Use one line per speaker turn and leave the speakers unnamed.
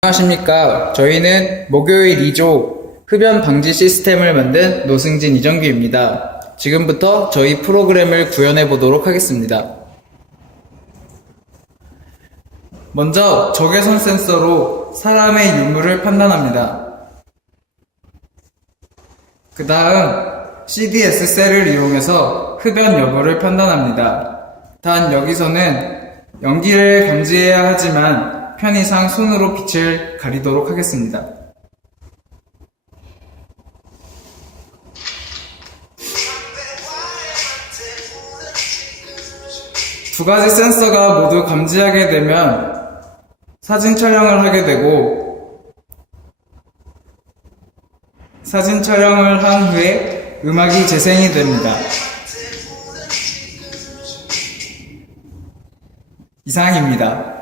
안녕하십니까. 저희는 목요일 2조 흡연 방지 시스템을 만든 노승진 이정규입니다. 지금부터 저희 프로그램을 구현해 보도록 하겠습니다. 먼저 적외선 센서로 사람의 유무를 판단합니다. 그 다음 CDS 셀을 이용해서 흡연 여부를 판단합니다. 단 여기서는 연기를 감지해야 하지만 편의상 손으로 빛을 가리도록 하겠습니다. 두 가지 센서가 모두 감지하게 되면 사진 촬영을 하게 되고 사진 촬영을 한 후에 음악이 재생이 됩니다. 이상입니다.